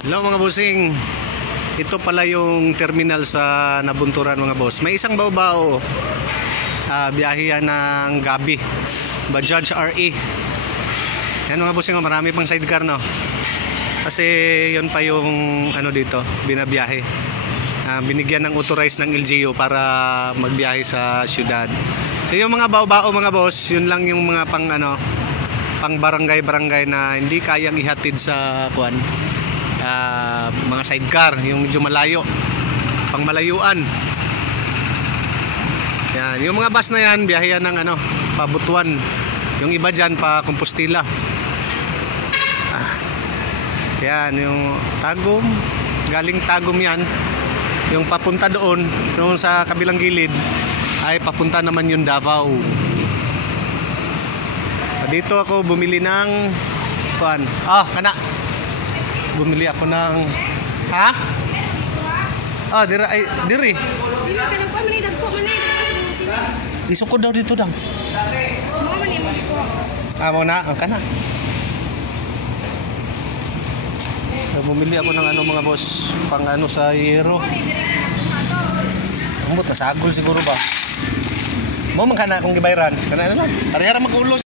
Hello mga bossing. Ito pala yung terminal sa Nabunturan mga boss. May isang bao-bao. Biyahe yan ng gabi. Bajaj RE. Yan mga bossing, marami pang sidecar no. Kasi yun pa yung ano dito, binabiyahe. Binigyan ng authorized ng LGU para magbiyahe sa syudad. So yung mga bao-bao mga boss, yun lang yung mga pang barangay-barangay na hindi kayang ihatid sa kuan. Mga sidecar, yung medyo malayo, pang malayuan. Yan, yung mga bus na yan, biyahe yan ng pa Butuan. Yung iba dyan pa Compostela. Yan, yung Tagum, galing Tagum yan. Yung papunta doon, yung sa kabilang gilid, ay papunta naman yung Davao. Dito ako bumili ng kuan. Kana. Bumili ako ng diri. Isukod daw dito dang. Mo na, kana. Bumili ako ng mga boss, pang sa Hero. Umot na sagol siguro ba. Mo man kana akong gibayran. Kana lang. Ari-ara magulo.